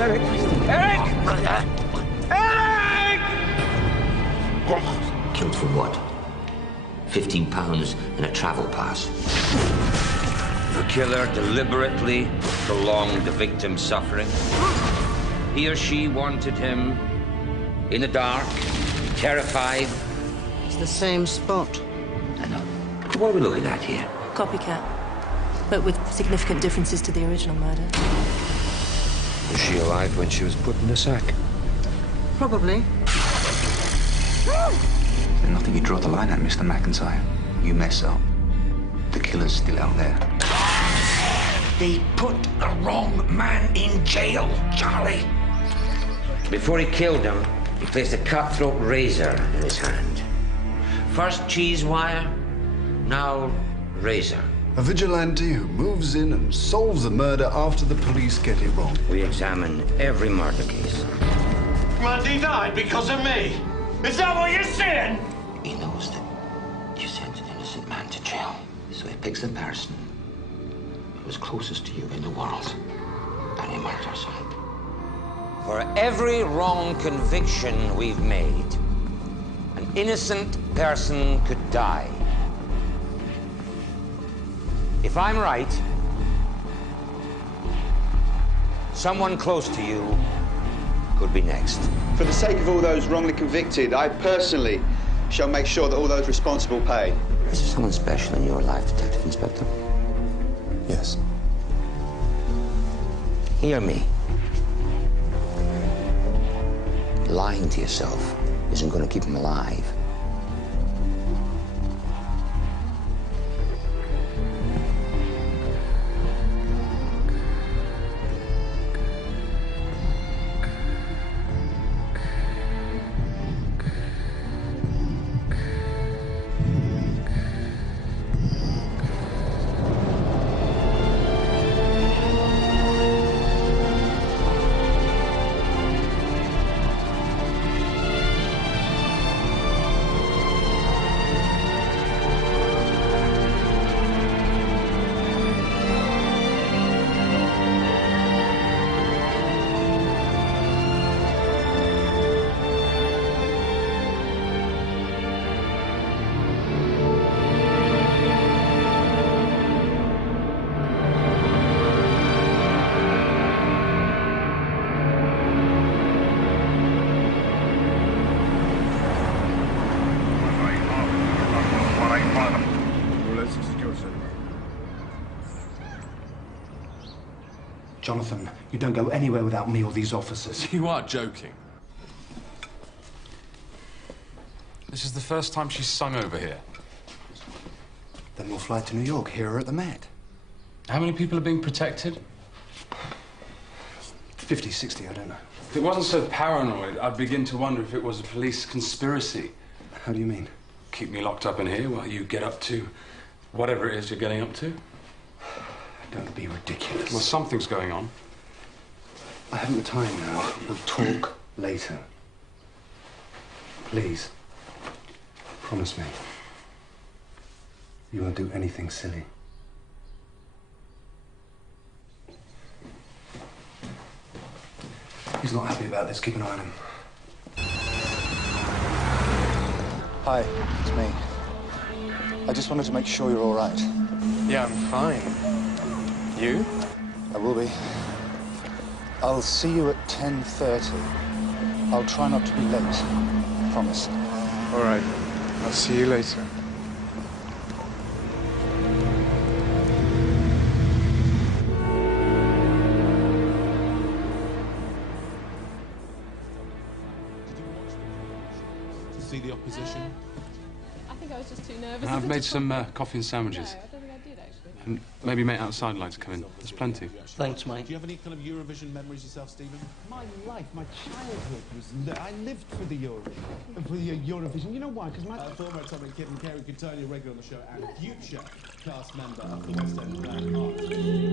Eric! Eric! Eric! Killed for what? £15 and a travel pass. The killer deliberately prolonged the victim's suffering. He or she wanted him in the dark, terrified. It's the same spot. I know. What are we looking at here? Copycat, but with significant differences to the original murder. Was she alive when she was put in the sack? Probably. There's nothing you draw the line at, Mr. McIntyre. You mess up, the killer's still out there. They put the wrong man in jail, Charlie. Before he killed him, he placed a cutthroat razor in his hand. First cheese wire, now razor. A vigilante who moves in and solves a murder after the police get it wrong. We examine every murder case. Mandy died because of me! Is that what you're saying? He knows that you sent an innocent man to jail, so he picks the person who was closest to you in the world, and he murders him. For every wrong conviction we've made, an innocent person could die. If I'm right, someone close to you could be next. For the sake of all those wrongly convicted, I personally shall make sure that all those responsible pay. Is there someone special in your life, Detective Inspector? Yes. Hear me. Lying to yourself isn't going to keep him alive. Jonathan, you don't go anywhere without me or these officers. You are joking. This is the first time she's sung over here. Then we'll fly to New York, hear her at the Met. How many people are being protected? 50, 60, I don't know. If it wasn't so paranoid, I'd begin to wonder if it was a police conspiracy. How do you mean? Keep me locked up in here while you get up to whatever it is you're getting up to. Don't be ridiculous. Well, something's going on. I haven't the time now. We'll talk later. Please. Promise me. You won't do anything silly. He's not happy about this. Keep an eye on him. Hi, it's me. I just wanted to make sure you're all right. Yeah, I'm fine. You? I will be. I'll see you at 10:30. I'll try not to be late. Promise. All right. I'll see you later. To see the opposition? I think I was just too nervous. I've made some coffee and sandwiches. No, I don't think I did, actually. And maybe mate outside would like to come in. There's plenty. Thanks, mate. Do you have any kind of Eurovision memories yourself, Stephen? My life, my childhood was... I lived for the Eurovision. For the Eurovision. You know why? Because my former Tommy Kitten Carey could turn you regular on the show and future cast member of the West End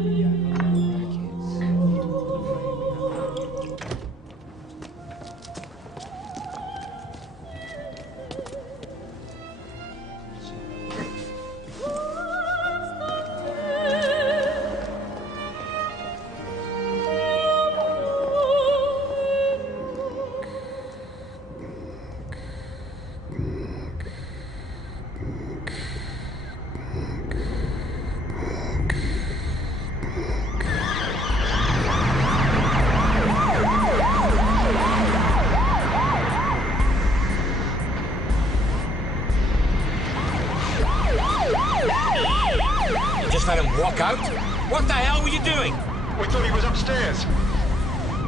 just let him walk out? What the hell were you doing? We thought he was upstairs.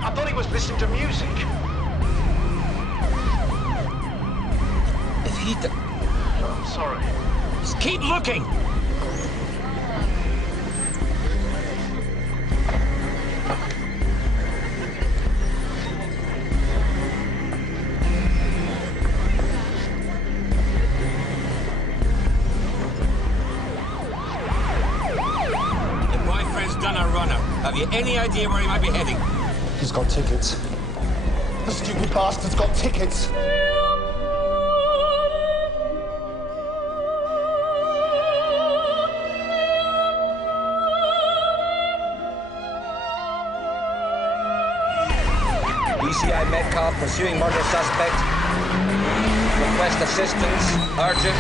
I thought he was listening to music. If he... I'm sorry. Just keep looking! Your boyfriend's done a runner. Have you any idea where he might be heading? He's got tickets. The stupid bastard's got tickets. DCI Metcalf pursuing murder suspect. Request assistance. Urgent.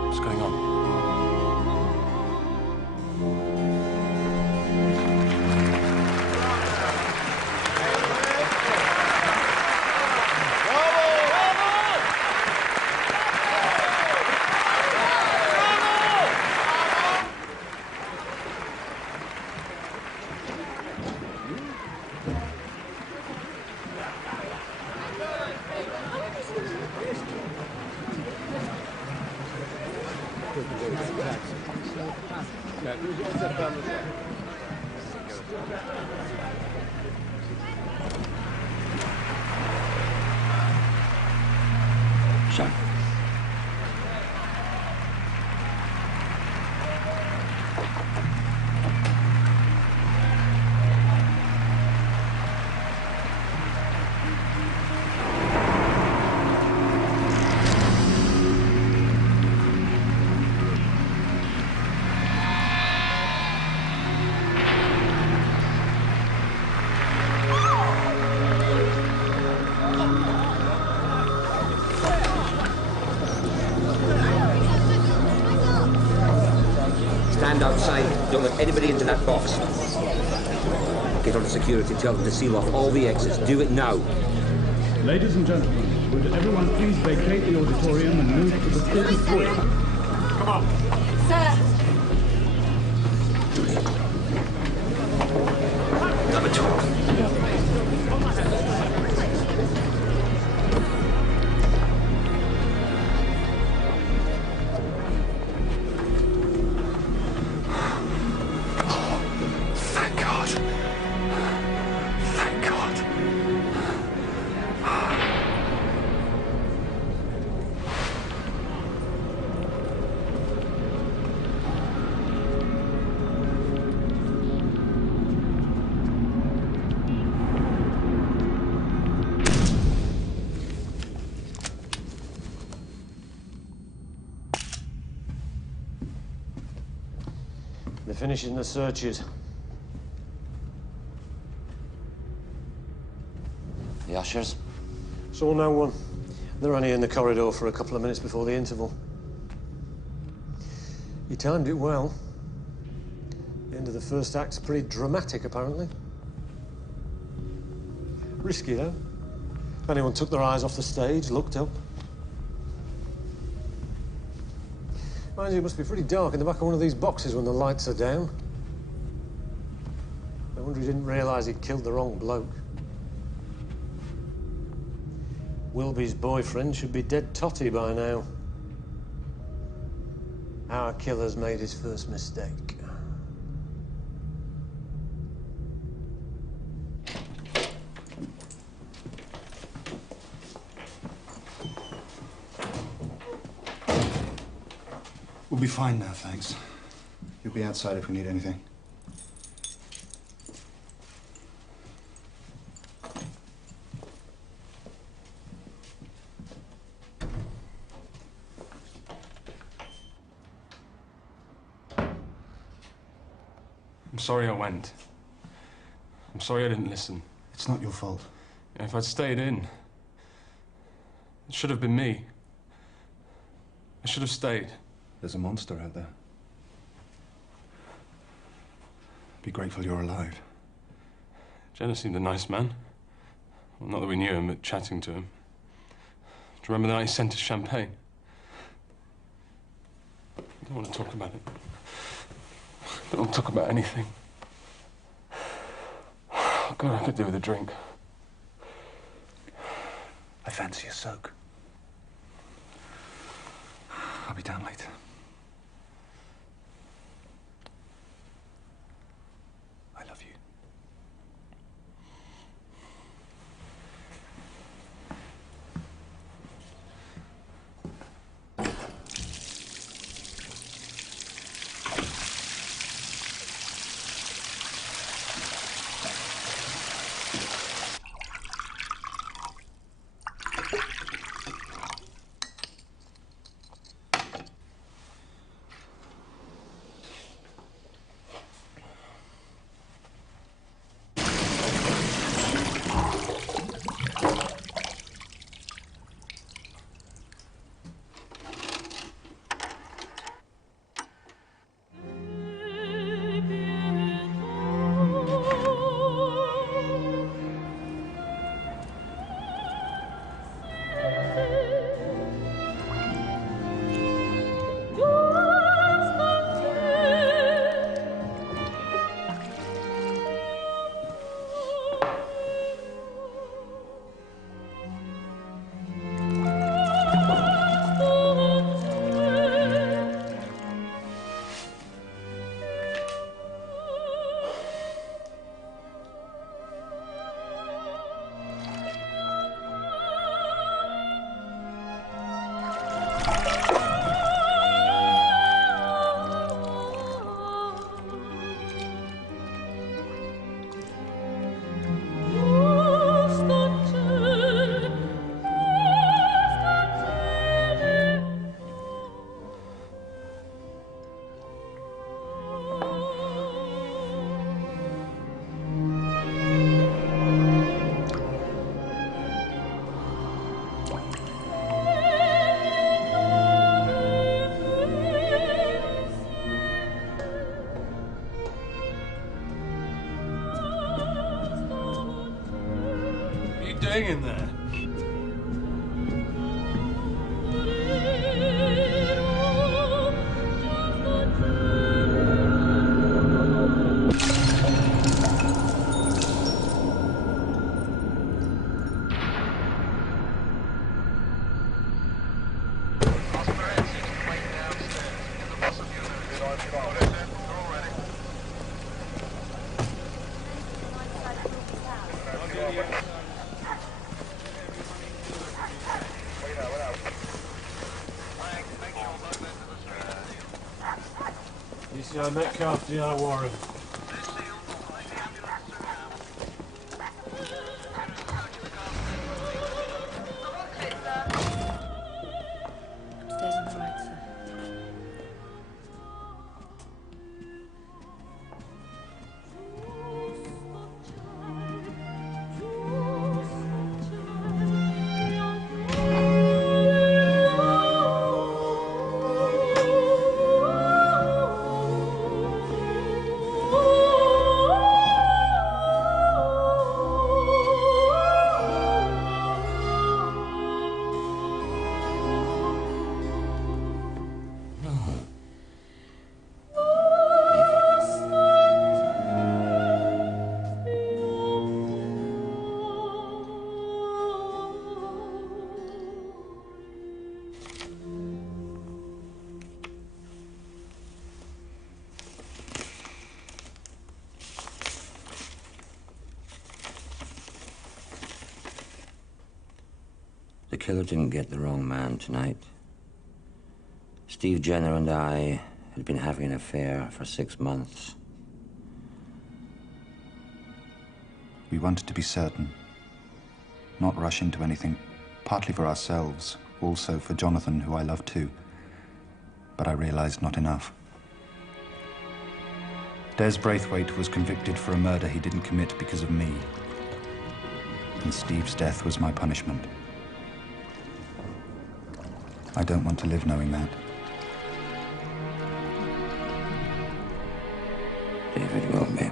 What's going on? Son. Stand outside. Don't let anybody into that box. Get on to security. Tell them to seal off all the exits. Do it now. Ladies and gentlemen, would everyone please vacate the auditorium and move to the student foyer? Come on. Sir! Number 12. Thank God. Thank God. They're finishing the searches. The ushers? Saw no one. They're only in the corridor for a couple of minutes before the interval. You timed it well. The end of the first act's pretty dramatic, apparently. Risky, though. If anyone took their eyes off the stage, looked up. Mind you, it must be pretty dark in the back of one of these boxes when the lights are down. No wonder he didn't realise he'd killed the wrong bloke. Wilby's boyfriend should be dead totty by now. Our killer's made his first mistake. We'll be fine now, thanks. You'll be outside if we need anything. I'm sorry I went. I'm sorry I didn't listen. It's not your fault. If I'd stayed in, it should have been me. I should have stayed. There's a monster out there. Be grateful you're alive. Jenner seemed a nice man. Well, not that we knew him, but chatting to him. Do you remember the night he sent us champagne? I don't want to talk about it. I don't want to talk about anything. Oh, God, I could do with a drink. I fancy a soak. I'll be down later. I love you. In there. DCI Metcalf, D.I. Warren. Upstairs on the right, sir. The killer didn't get the wrong man tonight. Steve Jenner and I had been having an affair for 6 months. We wanted to be certain, not rush into anything, partly for ourselves, also for Jonathan, who I love too. But I realized not enough. Des Braithwaite was convicted for a murder he didn't commit because of me. And Steve's death was my punishment. I don't want to live knowing that. David will be.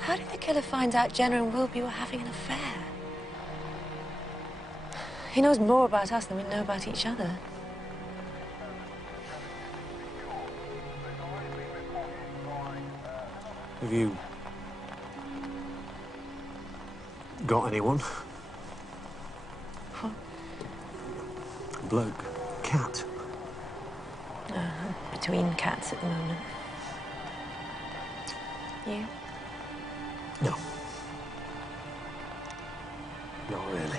How did the killer find out Jenna and Wilby were having an affair? He knows more about us than we know about each other. Have you got anyone? Huh? Bloke. Cat. Between cats at the moment. You? No. Not really.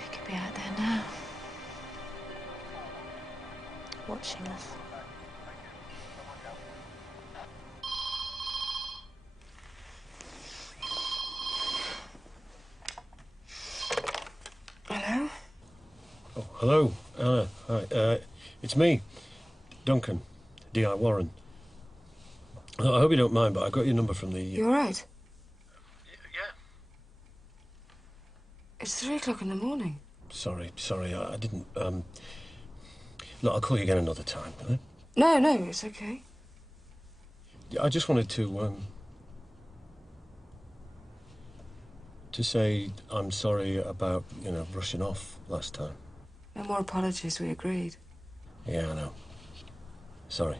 He could be out there now. Watching us. Hello? Oh, hello. Hi. It's me, Duncan, D.I. Warren. I hope you don't mind, but I got your number from the... You all right? Yeah. It's 3 o'clock in the morning. Sorry, I didn't, Look, I'll call you again another time, will I? No, it's okay. Yeah, I just wanted to say I'm sorry about, rushing off last time. No more apologies, we agreed. Yeah, I know. Sorry.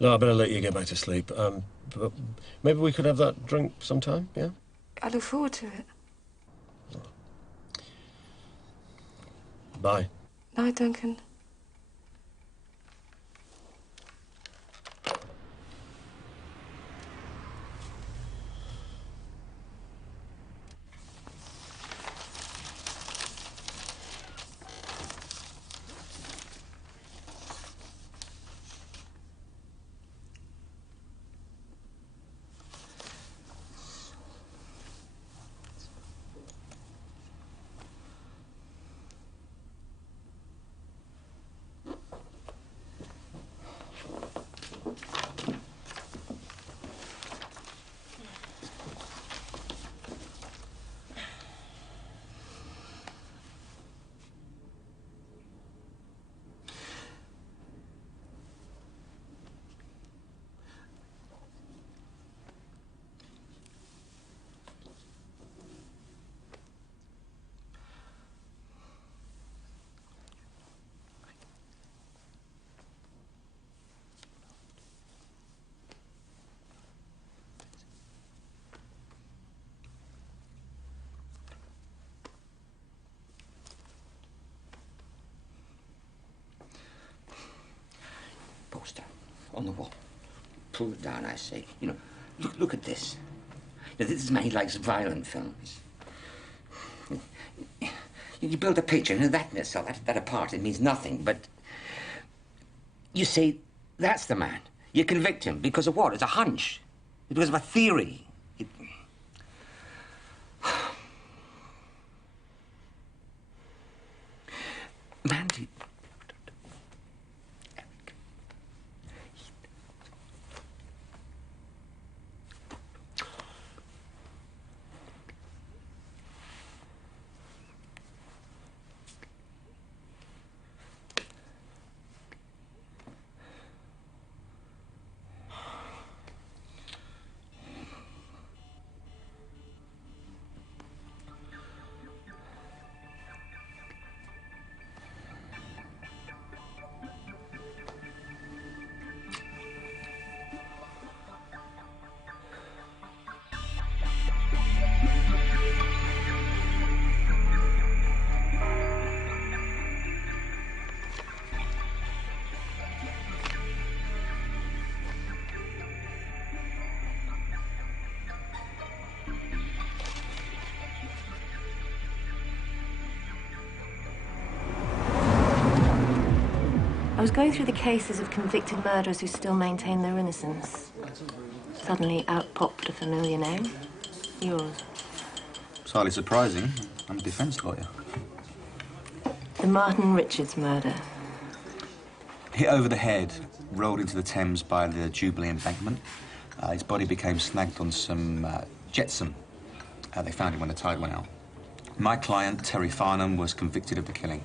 No, I better let you get back to sleep. But maybe we could have that drink sometime, yeah? I look forward to it. Bye. Night, Duncan. Poster on the wall. Pull it down, I say. Look at this. Now, this man, he likes violent films. You build a picture, that in itself, that apart, it means nothing, but you say, that's the man. You convict him because of what? It's a hunch. Because of a theory. Mandy. I was going through the cases of convicted murderers who still maintain their innocence. Suddenly out popped a familiar name. Yours. It's highly surprising. I'm a defence lawyer. The Martin Richards murder. Hit over the head, rolled into the Thames by the Jubilee embankment. His body became snagged on some jetsam. They found him when the tide went out. My client, Terry Farnham, was convicted of the killing.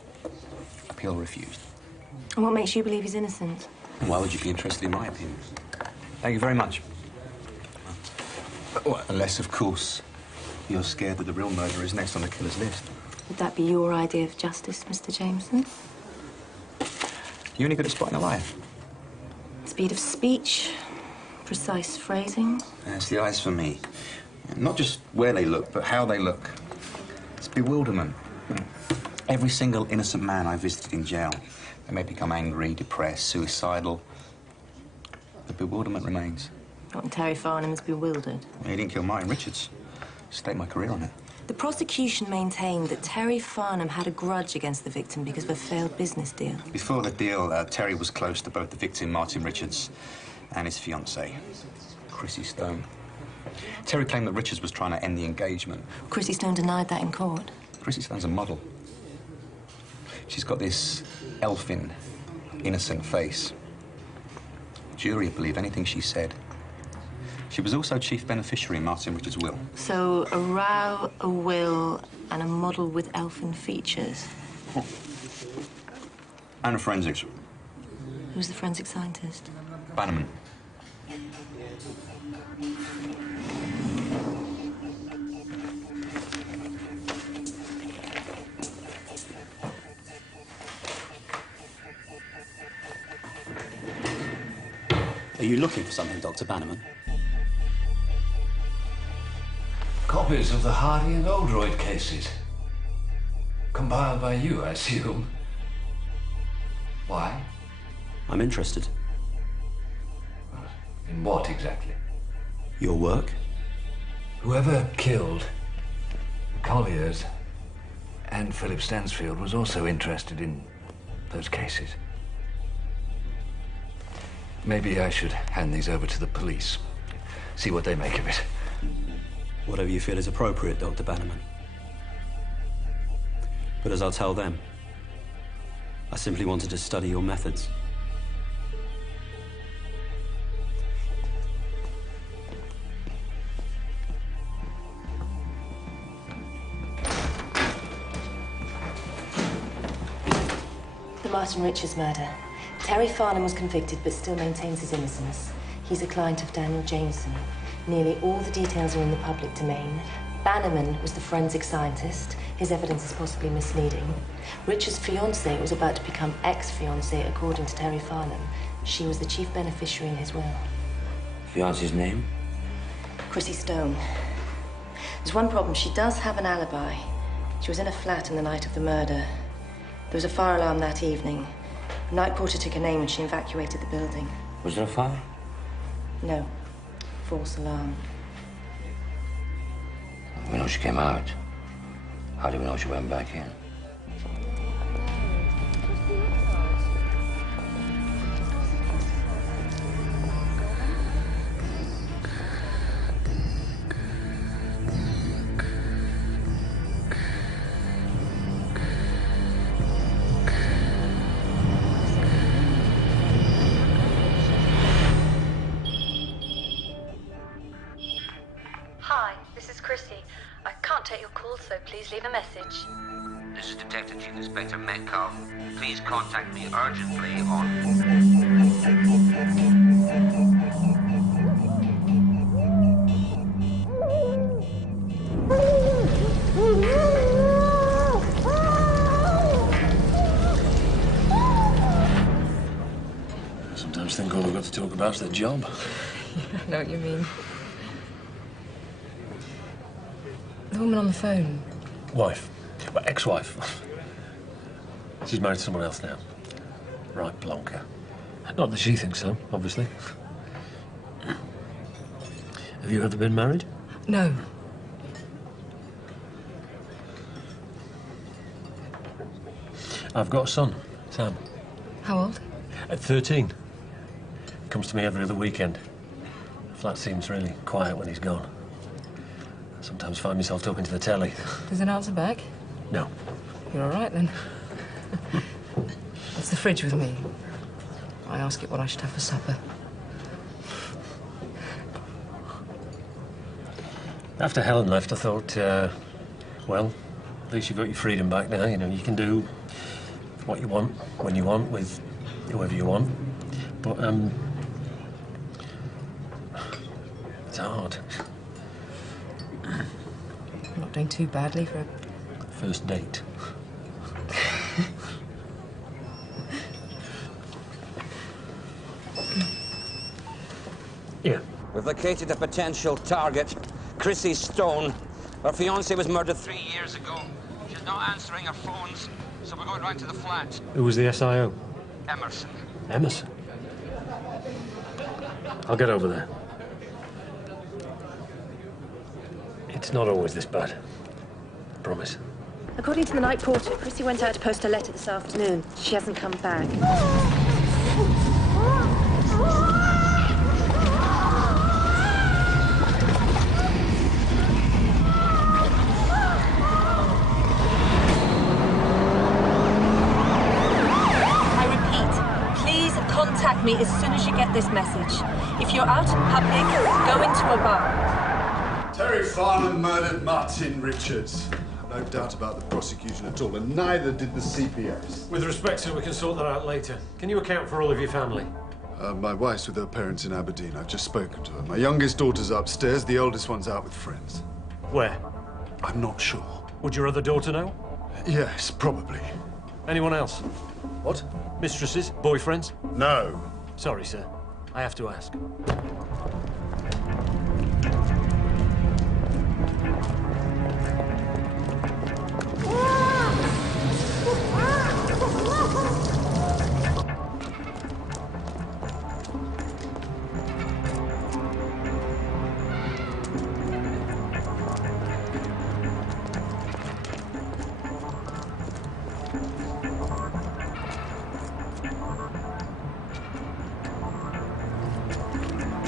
Appeal refused. And what makes you believe he's innocent? Why would you be interested in my opinion? Thank you very much. Unless, of course, you're scared that the real murderer is next on the killer's list. Would that be your idea of justice, Mr. Jameson? You only good at spotting a liar. Speed of speech, precise phrasing. It's the eyes for me. Not just where they look, but how they look. It's bewilderment. Every single innocent man I visited in jail, they may become angry, depressed, suicidal. The bewilderment remains. Not when Terry Farnham's bewildered. He didn't kill Martin Richards. Staked my career on it. The prosecution maintained that Terry Farnham had a grudge against the victim because of a failed business deal. Before the deal, Terry was close to both the victim, Martin Richards, and his fiancée, Chrissy Stone. Terry claimed that Richards was trying to end the engagement. Chrissy Stone denied that in court. Chrissy Stone's a model. She's got this elfin, innocent face. The jury believed anything she said. She was also chief beneficiary in Martin Richards' will. So, a row, a will, and a model with elfin features. And a forensics. Who's the forensic scientist? Bannerman. Are you looking for something, Dr. Bannerman? Copies of the Hardy and Oldroyd cases. Compiled by you, I assume. Why? I'm interested. In what exactly? Your work? Whoever killed Colliers and Philip Stansfield was also interested in those cases. Maybe I should hand these over to the police. See what they make of it. Whatever you feel is appropriate, Dr. Bannerman. But as I'll tell them, I simply wanted to study your methods. The Martin Richards murder. Terry Farnham was convicted but still maintains his innocence. He's a client of Daniel Jameson. Nearly all the details are in the public domain. Bannerman was the forensic scientist. His evidence is possibly misleading. Richard's fiancée was about to become ex-fiancée, according to Terry Farnham. She was the chief beneficiary in his will. Fiancée's name? Chrissy Stone. There's one problem. She does have an alibi. She was in a flat on the night of the murder. There was a fire alarm that evening. The night porter took her name when she evacuated the building. Was there a fire? No. False alarm. We know she came out. How do we know she went back in? Hi, this is Chrissy. I can't take your call, so please leave a message. This is Detective Chief Inspector Metcalf. Please contact me urgently on... Sometimes think all we've got to talk about is the job. I know what you mean. The woman on the phone. Wife. Well, ex-wife. She's married to someone else now. Right, Blanca. Not that she thinks so, obviously. Have you ever been married? No. I've got a son, Sam. How old? At 13. He comes to me every other weekend. The flat seems really quiet when he's gone. I sometimes find myself talking to the telly. Doesn't answer back? No. You're all right, then. It's the fridge with me. I ask it what I should have for supper. After Helen left, I thought, well, at least you've got your freedom back now. You know, you can do what you want, when you want, with whoever you want. But, it's hard. You're not doing too badly for a... First date. Yeah. We've located a potential target, Chrissy Stone. Her fiancé was murdered 3 years ago. She's not answering her phones, so we're going right to the flat. Who was the SIO? Emerson. Emerson? I'll get over there. It's not always this bad. Promise. According to the night porter, Chrissy went out to post a letter this afternoon. She hasn't come back. Contact me as soon as you get this message. If you're out in public, go into a bar. Terry Farnham murdered Martin Richards. No doubt about the prosecution at all, and neither did the CPS. With respect, sir, we can sort that out later. Can you account for all of your family? My wife's with her parents in Aberdeen. I've just spoken to her. My youngest daughter's upstairs. The oldest one's out with friends. Where? I'm not sure. Would your other daughter know? Yes, probably. Anyone else? What? Mistresses? Boyfriends? No. Sorry, sir. I have to ask.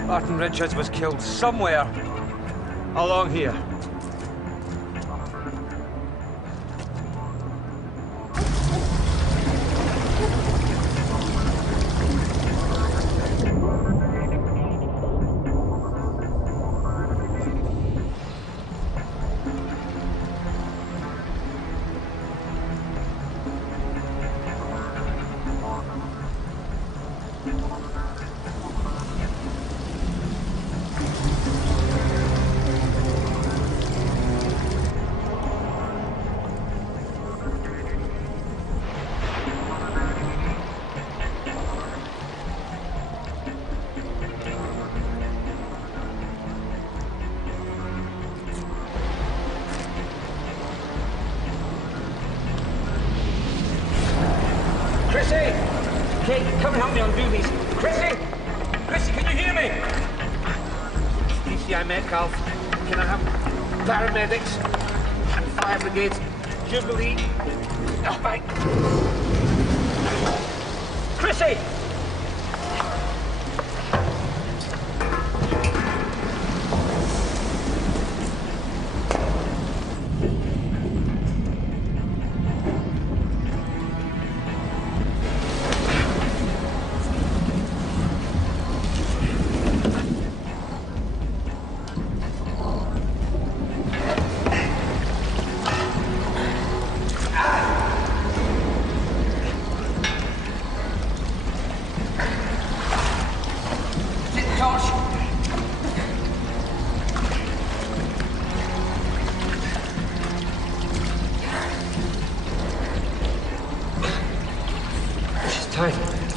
Martin Richards was killed somewhere along here. Chrissy! Kate, come and help me undo these. Chrissy! Chrissy, can you hear me? DCI Metcalf, can I have paramedics and fire brigades? Jubilee. Oh, bye. Chrissy!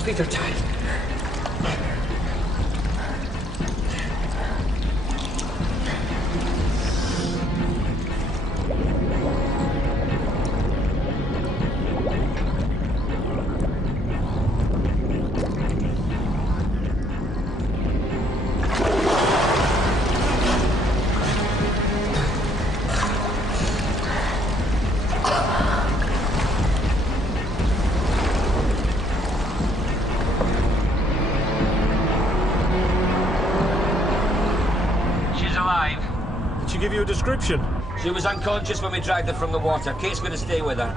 Feet are tied. your description. She was unconscious when we dragged her from the water. Kate's going to stay with her.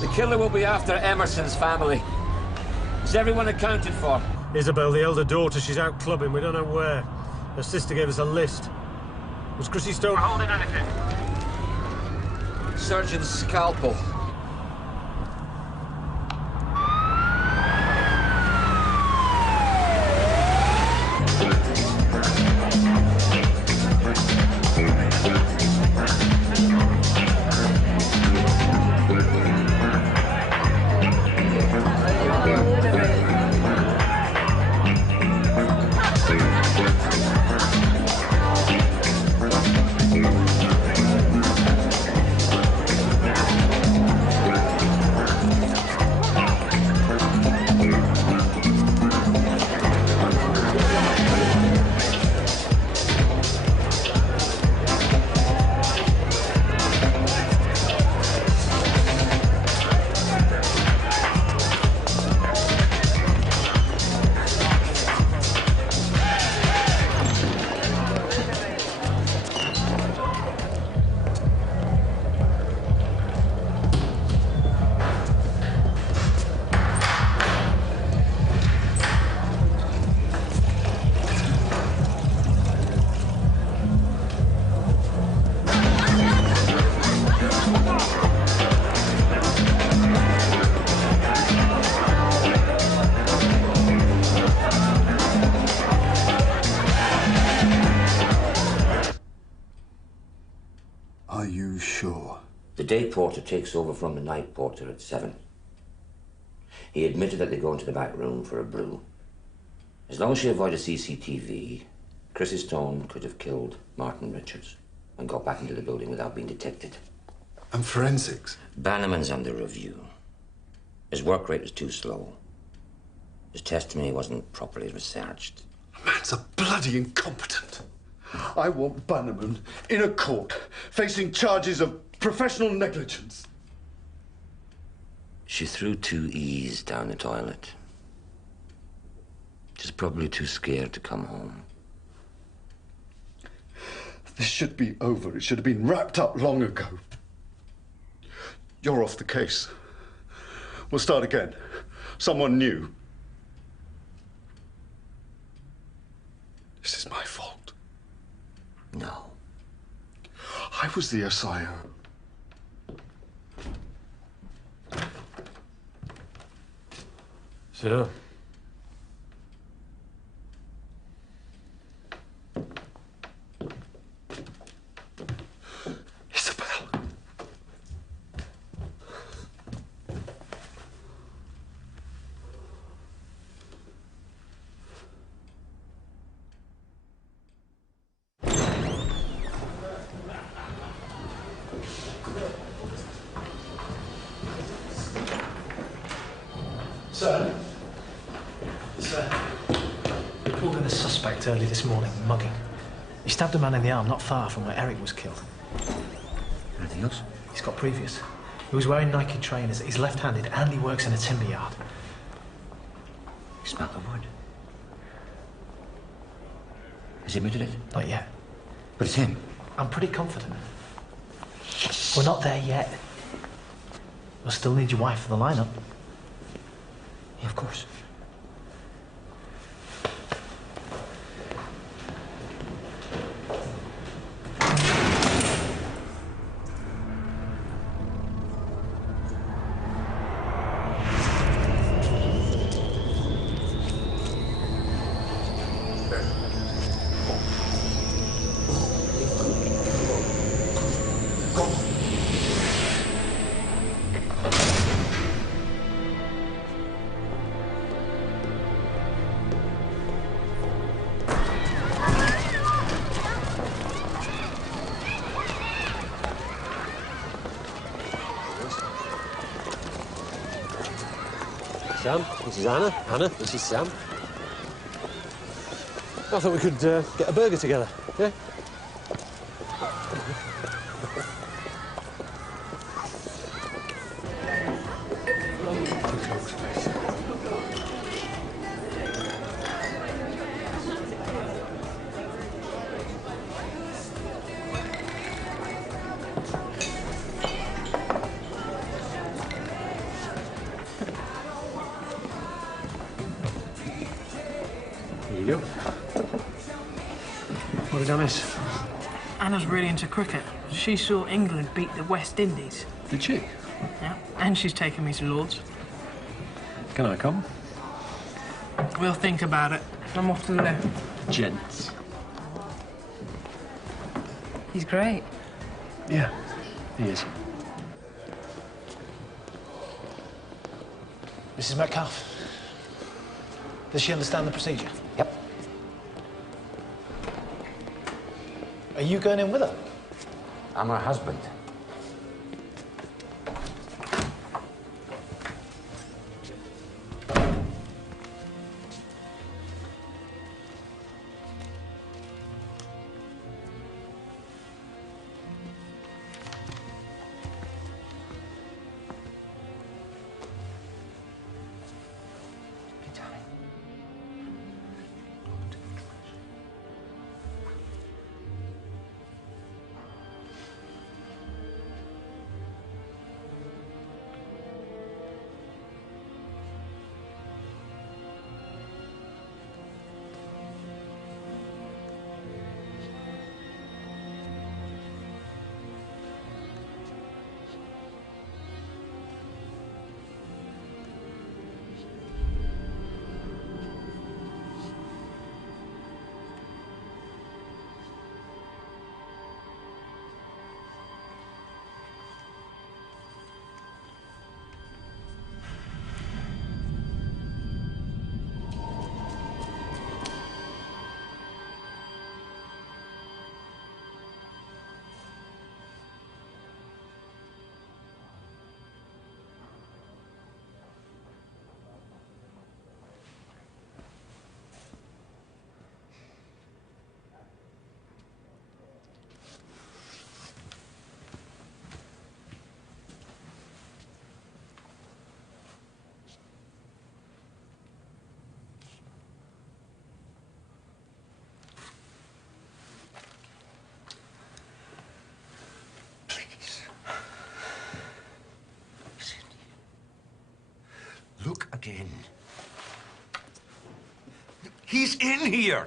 The killer will be after Emerson's family. Is everyone accounted for? Isabel, the elder daughter, she's out clubbing. We don't know where. Her sister gave us a list. Was Chrissy Stone holding anything? Surgeon's scalpel. Are you sure? The day porter takes over from the night porter at 7. He admitted that they go into the back room for a brew. As long as she avoided CCTV, Chrissy Stone could have killed Martin Richards and got back into the building without being detected. And forensics? Bannerman's under review. His work rate was too slow. His testimony wasn't properly researched. Man's a bloody incompetent. I want Bannerman in a court, facing charges of professional negligence. She threw 2 E's down the toilet. She's probably too scared to come home. This should be over. It should have been wrapped up long ago. You're off the case. We'll start again. Someone new. This is my fault. No. I was the SIO. So? Isabel. Sir? Sir? We pulled in a suspect early this morning, mugging. He stabbed a man in the arm not far from where Eric was killed. Anything else? He's got previous. He was wearing Nike trainers, he's left-handed, and he works in a timber yard. You smell the wood. Has he admitted it? Not yet. But it's him. I'm pretty confident. We're not there yet. We'll still need your wife for the lineup. Yeah, of course. Sam, this is Anna. Anna, this is Sam. I thought we could get a burger together, yeah? go. What did I miss? Anna's really into cricket. She saw England beat the West Indies. Did she? Yeah, and she's taken me to Lord's. Can I come? We'll think about it. I'm off to the left. Gents. He's great. Yeah, he is. Mrs. Metcalf, does she understand the procedure? Yep. Are you going in with her? I'm her husband. Look again. He's in here!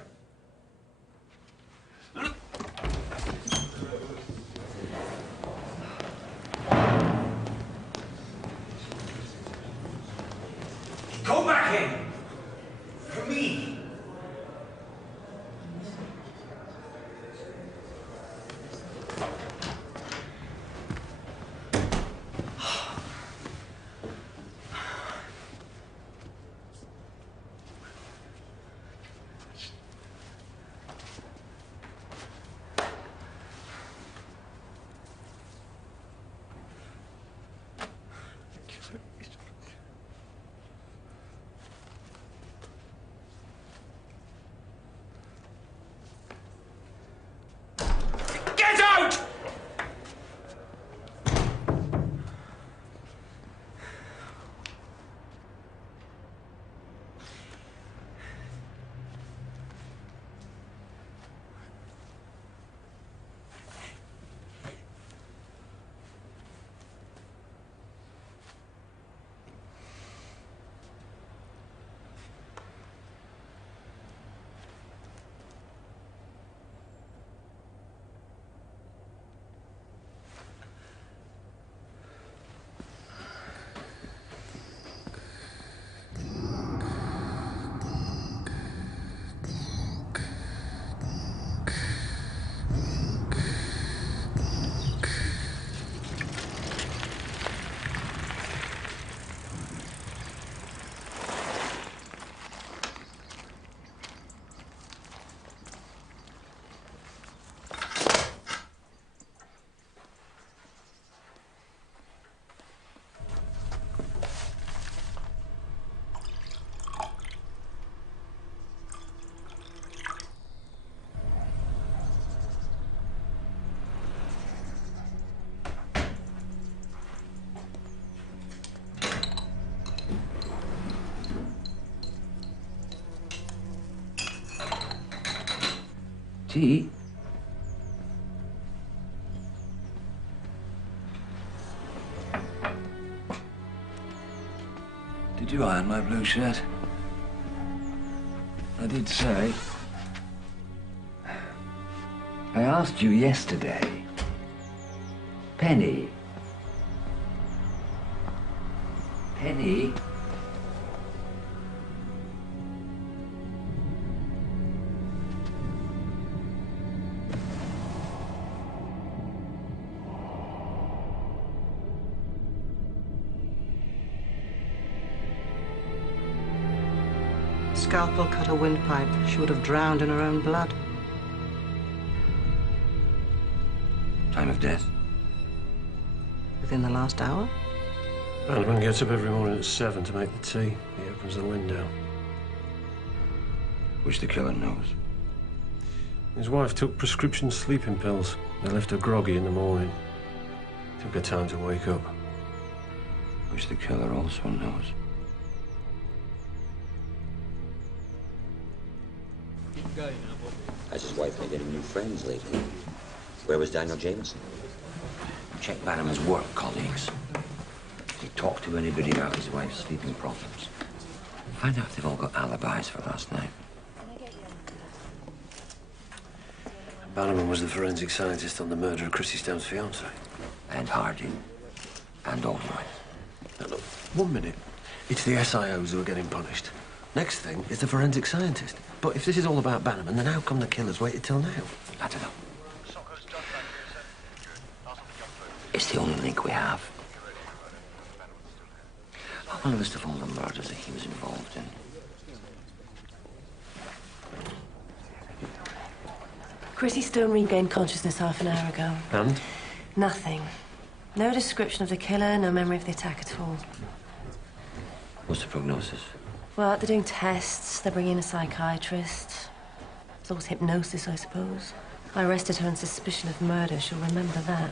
Go back in! For me! Get out! Tea? Did you iron my blue shirt? I did say. I asked you yesterday. Penny. Penny? Scalpel cut her windpipe. She would have drowned in her own blood. Time of death? Within the last hour? Bannerman gets up every morning at 7 to make the tea. He opens the window. Which the killer knows. His wife took prescription sleeping pills. They left her groggy in the morning. Took her time to wake up. Which the killer also knows. Has his wife made any new friends lately? Where was Daniel Jameson? Check Bannerman's work colleagues. Did he talk to anybody about his wife's sleeping problems? Find out if they've all got alibis for last night. Bannerman was the forensic scientist on the murder of Chrissy Stone's fiancée. And Harding. And Allroyd. Now look, 1 minute, it's the SIOs who are getting punished. Next thing is the forensic scientist. But if this is all about Bannerman, then how come the killers waited till now? I don't know. It's the only link we have. I want a list of all the murders that he was involved in. Chrissy Stone regained consciousness half an hour ago. And? Nothing. No description of the killer, no memory of the attack at all. What's the prognosis? Well, they're doing tests. They're bringing in a psychiatrist. It's always hypnosis, I suppose. I arrested her on suspicion of murder. She'll remember that.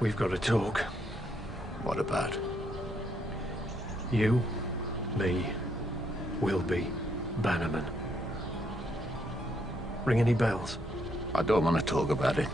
We've got to talk. What about? You, me, Wilby, Bannerman. Ring any bells? I don't want to talk about it.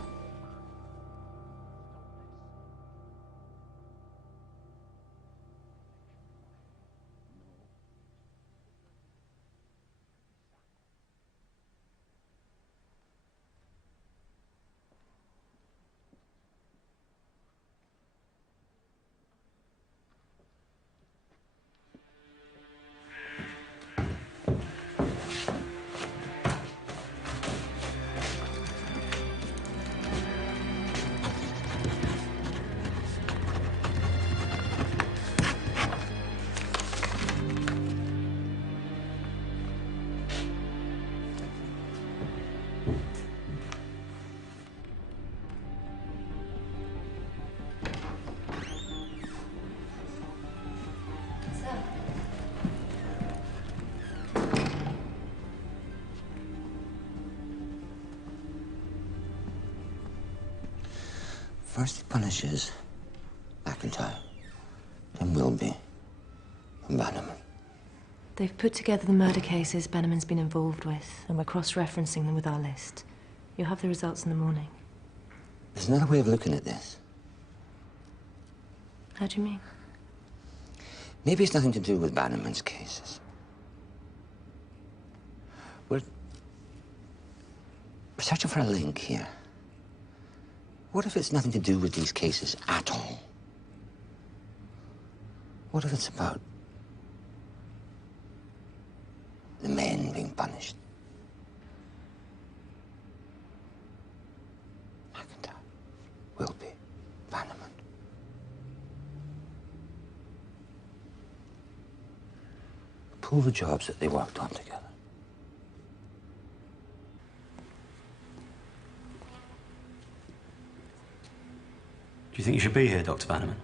First he punishes McIntyre, then Wilby, and Bannerman. They've put together the murder cases Bannerman's been involved with, and we're cross-referencing them with our list. You'll have the results in the morning. There's another way of looking at this. How do you mean? Maybe it's nothing to do with Bannerman's cases. We're searching for a link here. What if it's nothing to do with these cases at all? What if it's about the men being punished? McIntyre, Wilby, Bannerman. Pull the jobs that they worked on together. you think you should be here, Dr. Bannerman?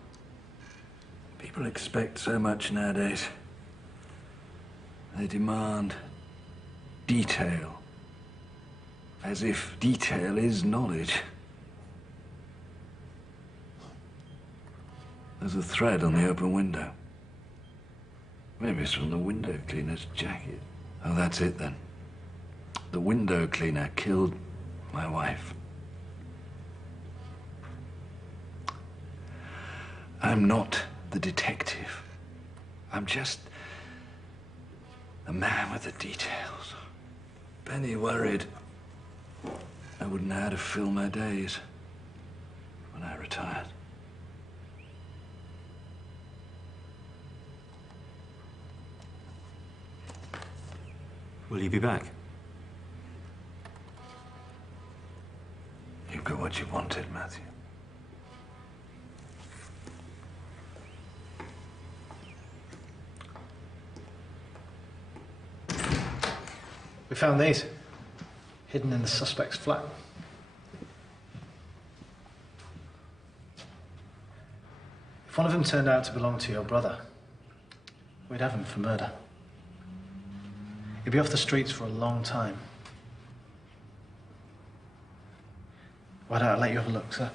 People expect so much nowadays. They demand detail, as if detail is knowledge. There's a thread on the open window. Maybe it's from the window cleaner's jacket. Oh, that's it then. The window cleaner killed my wife. I'm not the detective. I'm just the man with the details. Benny worried I wouldn't know how to fill my days when I retired. Will you be back? You've got what you wanted, Matthew. We found these, hidden in the suspect's flat. If one of them turned out to belong to your brother, we'd have him for murder. He'd be off the streets for a long time. Why don't I let you have a look, sir?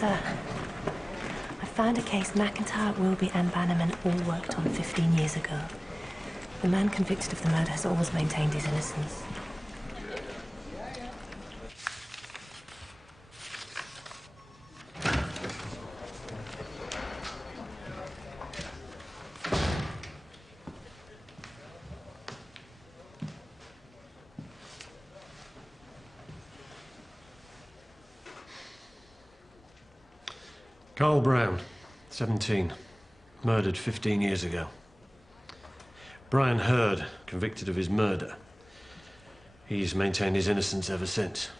Sir, I found a case McIntyre, Wilby and Bannerman all worked on 15 years ago. The man convicted of the murder has always maintained his innocence. Carl Brown, 17, murdered 15 years ago. Brian Hurd, convicted of his murder. He's maintained his innocence ever since.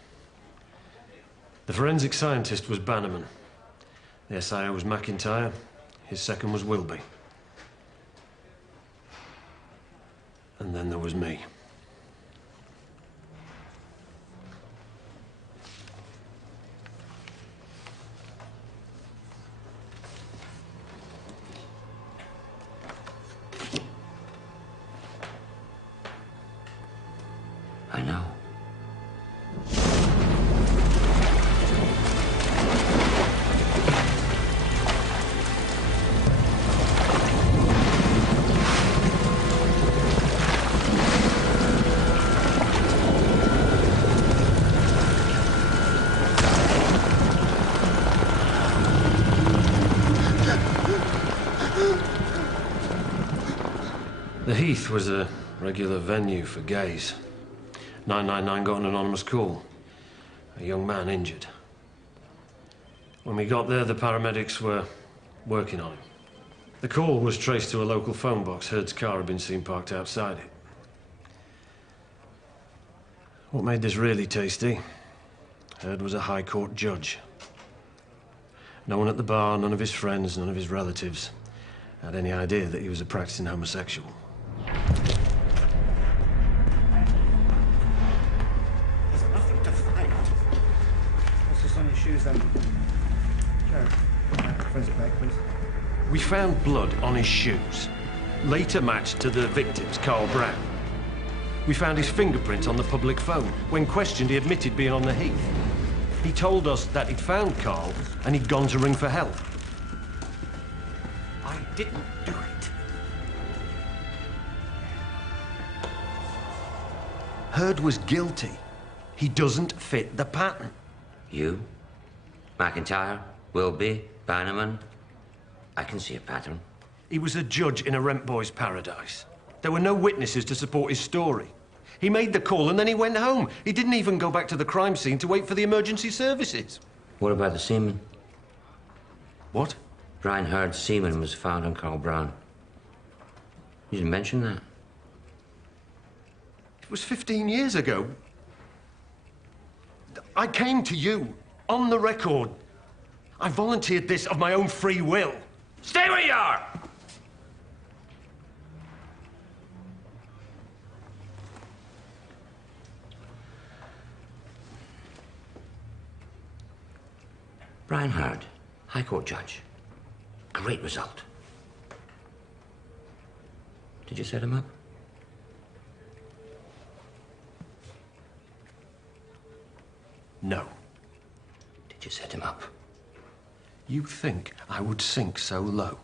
The forensic scientist was Bannerman. The SIO was McIntyre. His second was Wilby. And then there was me. I know. The Heath was a regular venue for gays. 999 got an anonymous call. A young man injured. When we got there, the paramedics were working on him. The call was traced to a local phone box. Hurd's car had been seen parked outside it. What made this really tasty? Hurd was a High Court judge. No one at the bar, none of his friends, none of his relatives had any idea that he was a practicing homosexual. Shoes then. Joe, forensic bag, please. We found blood on his shoes, later matched to the victim's, Carl Brown. We found his fingerprint on the public phone. When questioned, he admitted being on the Heath. He told us that he'd found Carl and he'd gone to ring for help. I didn't do it. Hurd was guilty. He doesn't fit the pattern. You, McIntyre, Wilby, Bannerman. I can see a pattern. He was a judge in a rent boy's paradise. There were no witnesses to support his story. He made the call and then he went home. He didn't even go back to the crime scene to wait for the emergency services. What about the semen? What? Brian Hurd's semen was found on Carl Brown. You didn't mention that. It was 15 years ago. I came to you, on the record. I volunteered this of my own free will. Stay where you are! Brian Hurd, High Court judge. Great result. Did you set him up? No. Did you set him up? You think I would sink so low?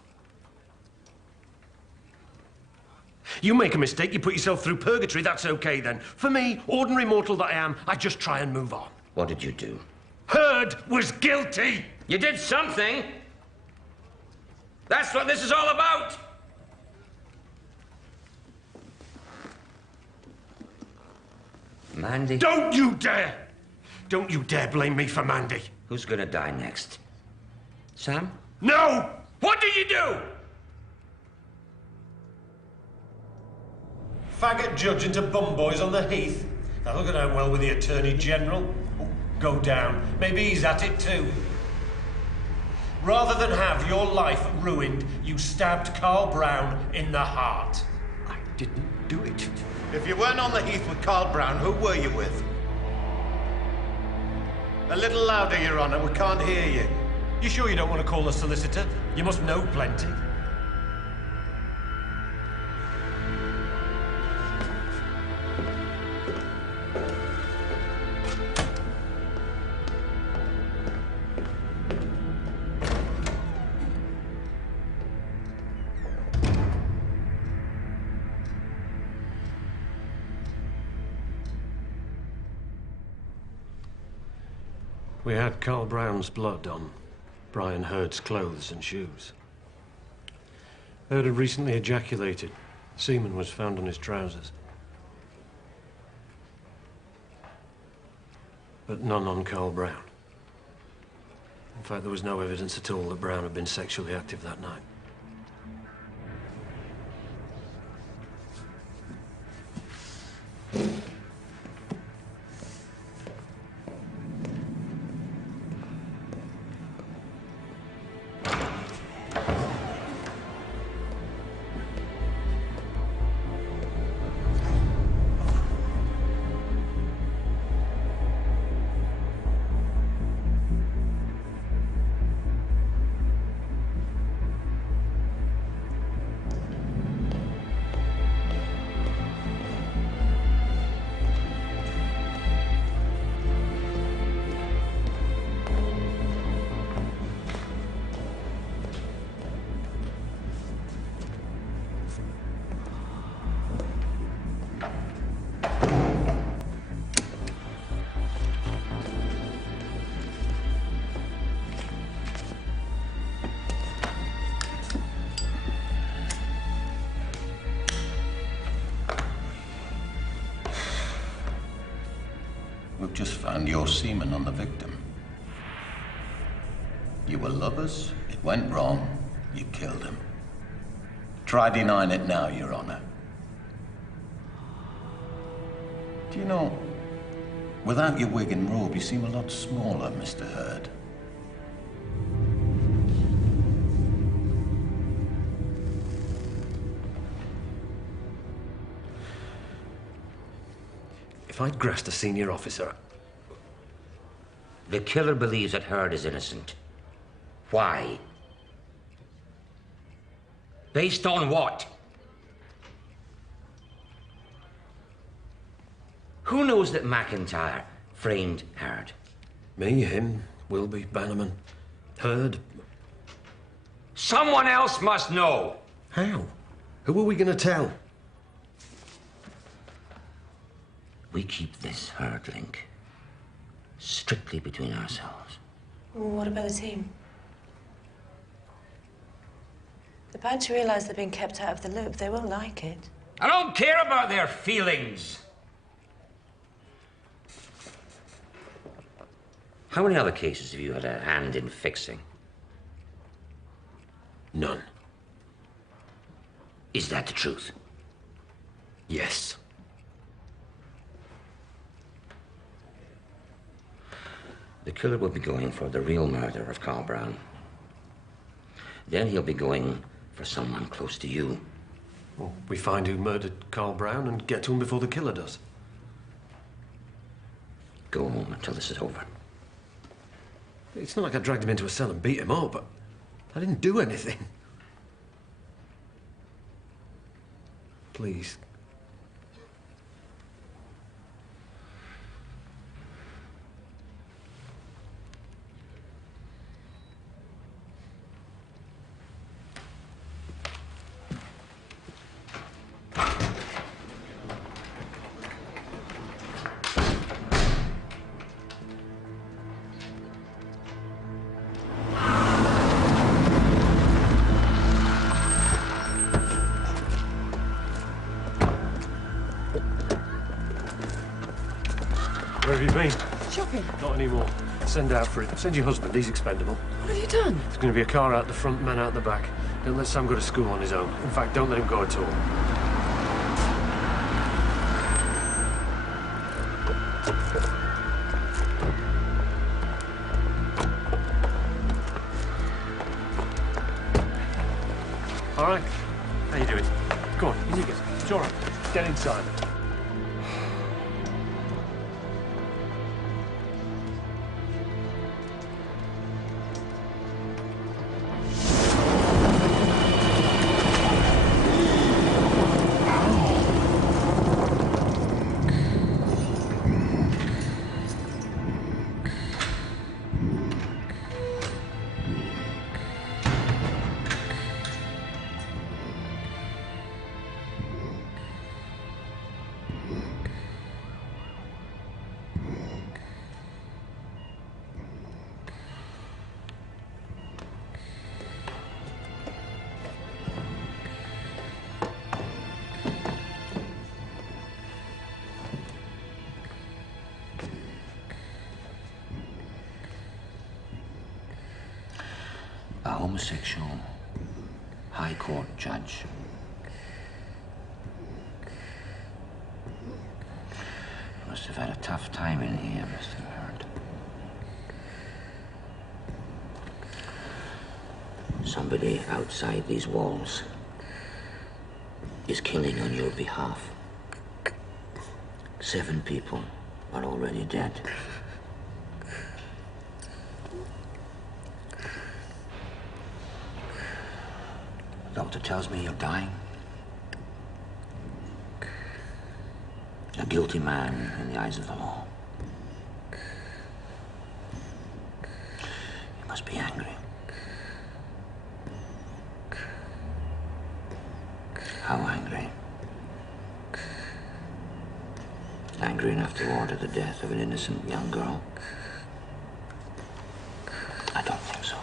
You make a mistake, you put yourself through purgatory, that's okay then. For me, ordinary mortal that I am, I just try and move on. What did you do? Hurd was guilty! You did something! That's what this is all about! Mandy? Don't you dare! Don't you dare blame me for Mandy. Who's gonna die next? Sam? No! What did you do? Faggot judge into bum boys on the heath. That'll go down well with the Attorney General. Oh, go down. Maybe he's at it too. Rather than have your life ruined, you stabbed Carl Brown in the heart. I didn't do it. If you weren't on the heath with Carl Brown, who were you with? A little louder, Your Honor. We can't hear you. You sure you don't want to call the solicitor? You must know plenty. We had Carl Brown's blood on Brian Hurd's clothes and shoes. Hurd had recently ejaculated. Semen was found on his trousers. But none on Carl Brown. In fact, there was no evidence at all that Brown had been sexually active that night. We've just found your semen on the victim. You were lovers, it went wrong, you killed him. Try denying it now, Your Honor. Do you know, without your wig and robe, you seem a lot smaller, Mr. Hurd. If I'd grassed a senior officer... The killer believes that Hurd is innocent. Why? Based on what? Who knows that McIntyre framed Hurd? Me, him, Wilby, Bannerman, Hurd. Someone else must know. How? Who are we going to tell? We keep this herd link strictly between ourselves. Well, what about the team? They're bound to realise they're being kept out of the loop. They won't like it. I don't care about their feelings. How many other cases have you had a hand in fixing? None. Is that the truth? Yes. The killer will be going for the real murder of Carl Brown. Then he'll be going for someone close to you. Well, we find who murdered Carl Brown and get to him before the killer does. Go home until this is over. It's not like I dragged him into a cell and beat him up, but I didn't do anything. Please. Where have you been? Shopping. Not anymore. Send out for it. Send your husband. He's expendable. What have you done? There's going to be a car out the front, man out the back. Don't let Sam go to school on his own. In fact, don't let him go at all. All right. How you doing? Go on, easy get. It's all right. Get inside. A homosexual High Court judge. Must have had a tough time in here, Mr. Hurd. Somebody outside these walls is killing on your behalf. 7 people are already dead. The doctor tells me you're dying. A guilty man in the eyes of the law. You must be angry. How angry? Angry enough to order the death of an innocent young girl? I don't think so.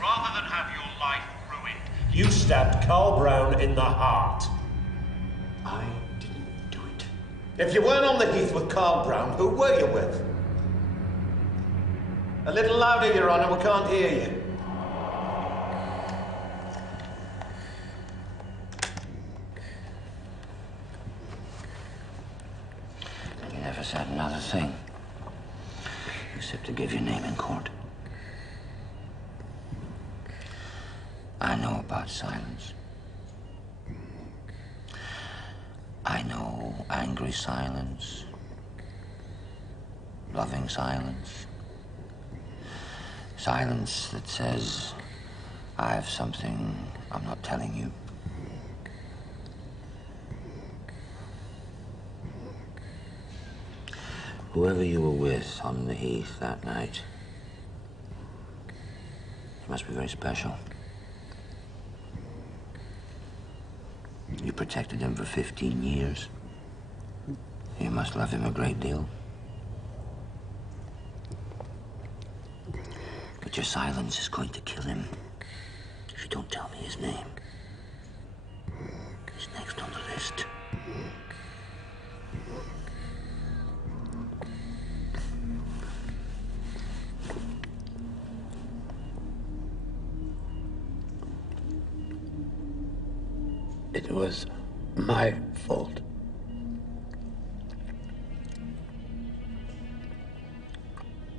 Rather than have your life ruined, you stabbed Carl Brown in the heart. I didn't do it. If you weren't on the heath with Carl Brown, who were you with? A little louder, Your Honor, we can't hear you. You never said another thing, except to give your name in court. I know about silence. I know angry silence, loving silence, silence that says, I have something I'm not telling you. Whoever you were with on the heath that night, He must be very special. You protected him for 15 years. You must love him a great deal. But your silence is going to kill him if you don't tell me his name. He's next on the list. It was my fault.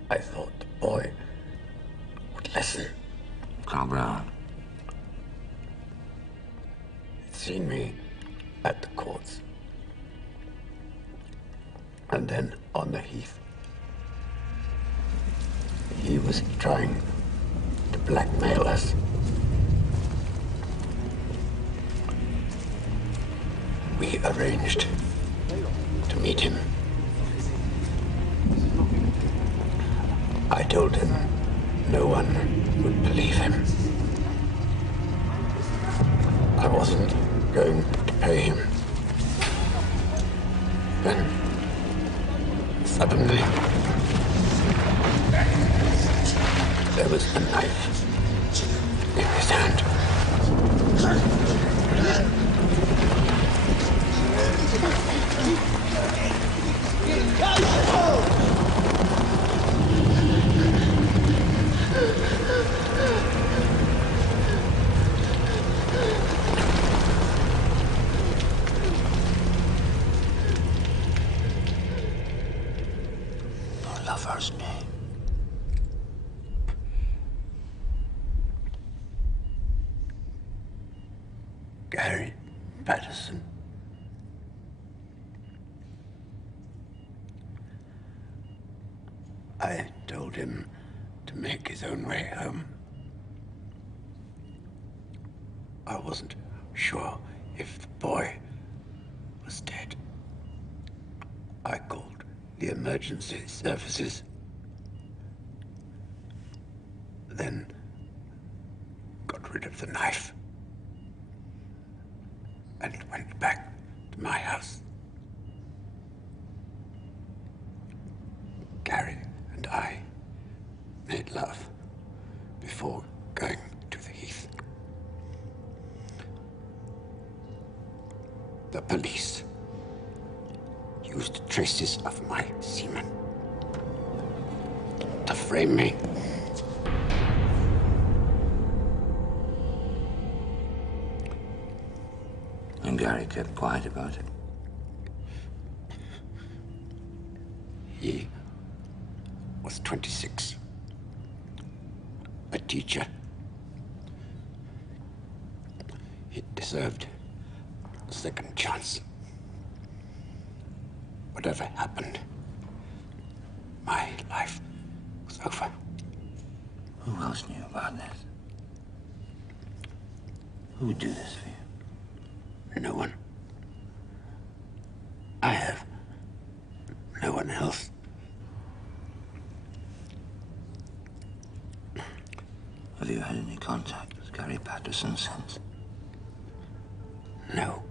I thought the boy would listen. Carl Brown. He'd seen me at the courts. And then on the heath. He was trying to blackmail us. We arranged to meet him. I told him no one would believe him. I wasn't going to pay him. Then, suddenly, there was a knife in his hand. Your lover's name. Gary Patterson. I told him to make his own way home. I wasn't sure if the boy was dead. I called the emergency services. Then got rid of the knife and went back to my house. Gary and I made love before going to the heath. The police used traces of my semen to frame me. And Gary kept quiet about it. He was 26. A teacher. He deserved a second chance. Whatever happened, my life was over. Who else knew about this? Who would do this for you? No one. I have no one else. Have you had any contact with Gary Patterson since? No.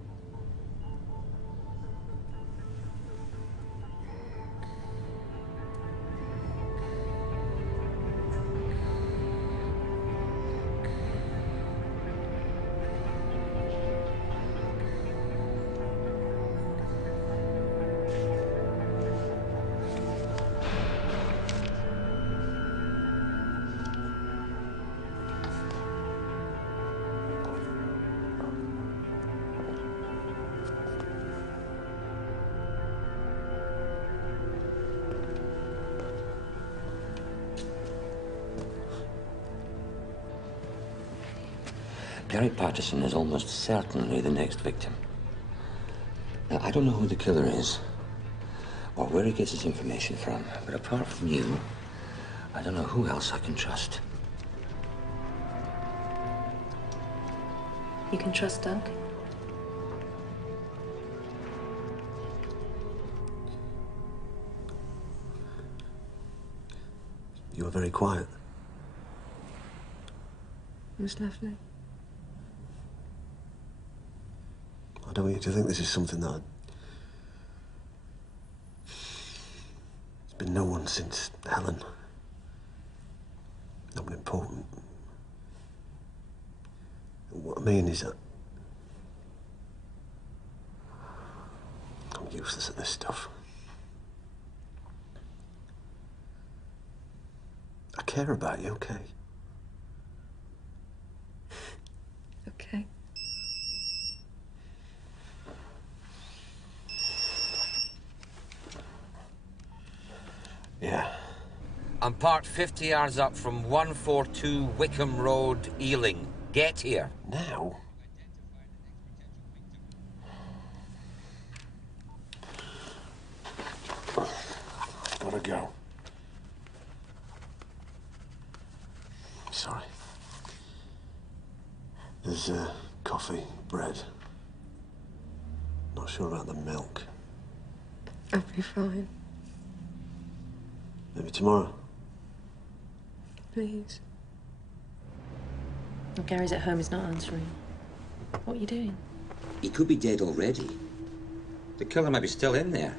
Gary Patterson is almost certainly the next victim. Now, I don't know who the killer is, or where he gets his information from, but apart from you, I don't know who else I can trust. You can trust Duncan. You were very quiet. It was lovely. I don't want you to think this is something that There's been no one since Helen. No one important. What I mean is that I'm useless at this stuff. I care about you, okay? Okay. Yeah. I'm parked 50 yards up from 142 Wickham Road, Ealing. Get here. Now? Gotta go. Sorry. There's coffee, bread. Not sure about the milk. I'll be fine. Maybe tomorrow. Please. Well, Gary's at home, he's not answering. What are you doing? He could be dead already. The killer might be still in there.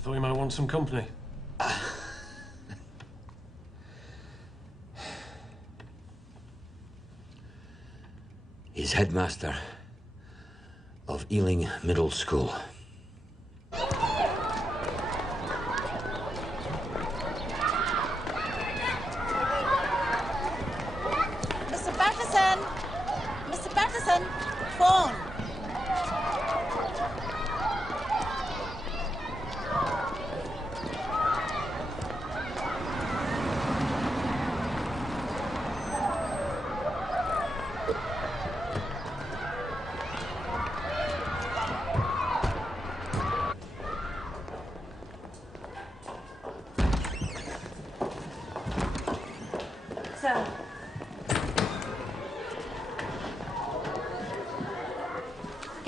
Thought you might want some company. He's headmaster of Ealing Middle School. Mr. Patterson! Mr. Patterson! Phone!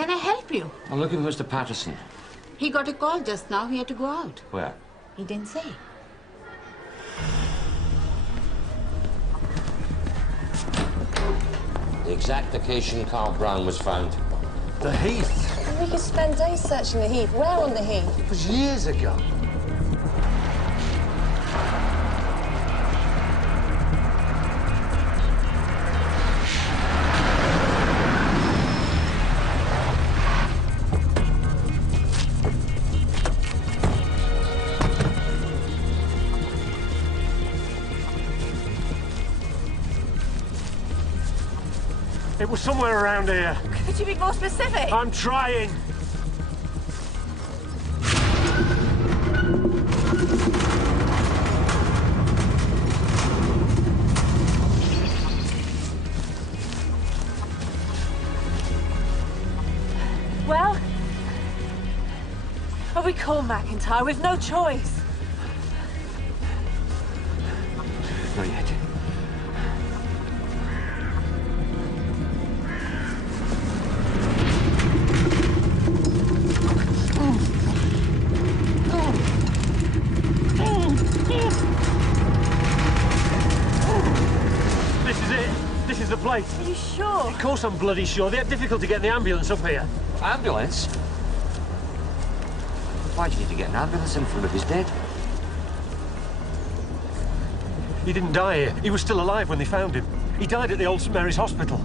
Can I help you? I'm looking for Mr. Patterson. He got a call just now. He had to go out. Where? He didn't say. The exact location Carl Brown was found. The Heath. We could spend days searching the Heath. Where on the Heath? It was years ago. It was somewhere around here. Could you be more specific? I'm trying. Well, we call McIntyre. We've no choice. Not yet. This is it. This is the place. Are you sure? Of course I'm bloody sure. They had difficulty getting the ambulance up here. Ambulance? Why do you need to get an ambulance in front of his dead? He didn't die here. He was still alive when they found him. He died at the old St Mary's Hospital.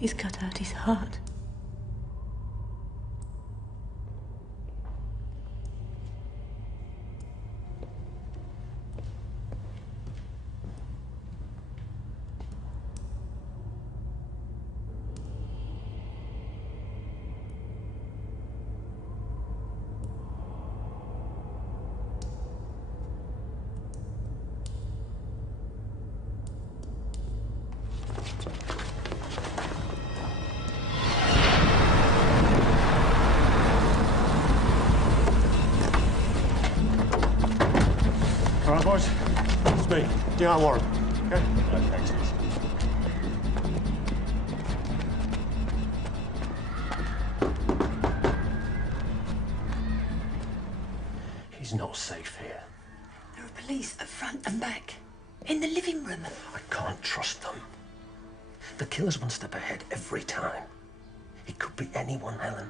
He's cut out his heart. All right, boys. It's me, D.I. Warren. Okay? He's not safe here. There are police at front and back. In the living room. I can't trust them. The killer's one step ahead every time. be anyone, Helen.